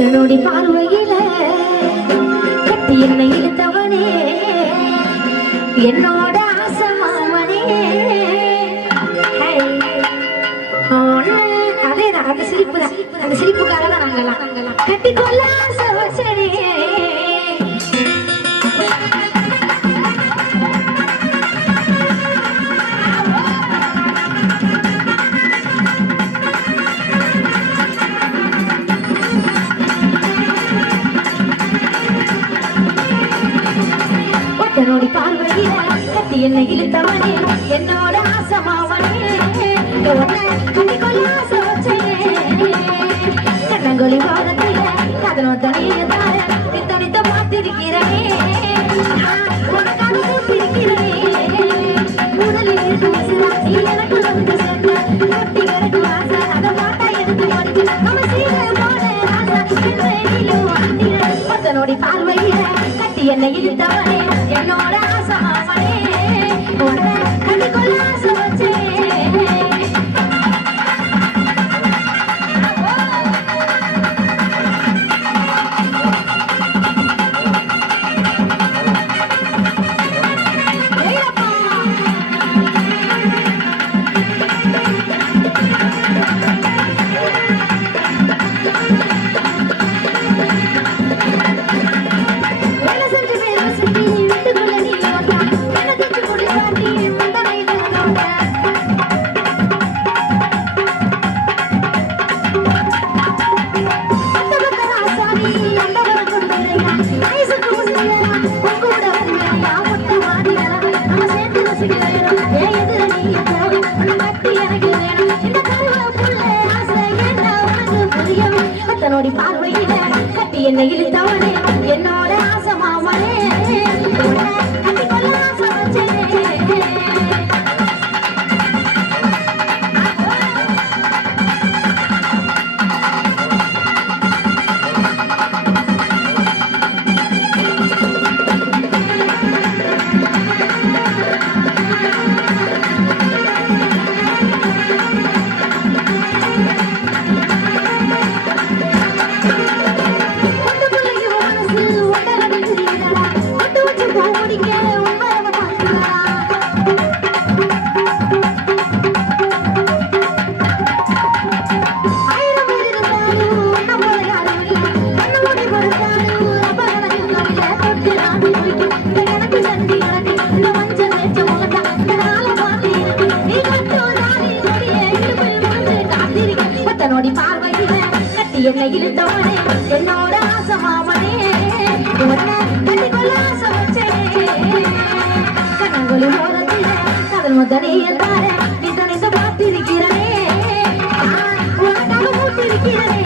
ஒத்தனோடி பார்வையில கட்டி என்னை இழுத்தவனே. என்னோட ஆசை மாமனே. அதேதான் அந்த சிரிப்பு தான் அந்த சிரிப்புக்காக தான் நாங்கெல்லாம் கட்டிக்கொள்ள ஆசை வச்சனே. பார்வையில கட்டி என்னை இழுத்தவனே என்னோட ஆசமாவனே உன்னை கட்டிக்கொள்ள ஆசை வச்சேனே. கண்ணங்கொழி வாரத்தில கதனோ தனியே தார நித்தனித்த பார்த்திருக்கிறேனே. உனக்காக முதலில் எனக்கு வந்து சேர்ந்த கட்டி கிடக்கு என்னை இழுத்தவனே. என்னோட ஆசமாவனே புரியும் அத்தனோடி பார்வையில கட்டி என்னை இழுத்தவனே என்னோட ஆசை என்னை இழுத்தவனே என்னோட ஆசமாவனே உன்னை கட்டிக்கொள்ள ஆசை வச்சேன் கண்ணங்களும் ஓரத்தில் கதல் முதலையே தார நிச நிச பார்த்திருக்கிறனே. உனக்காக மூட்டிருக்கிறனே.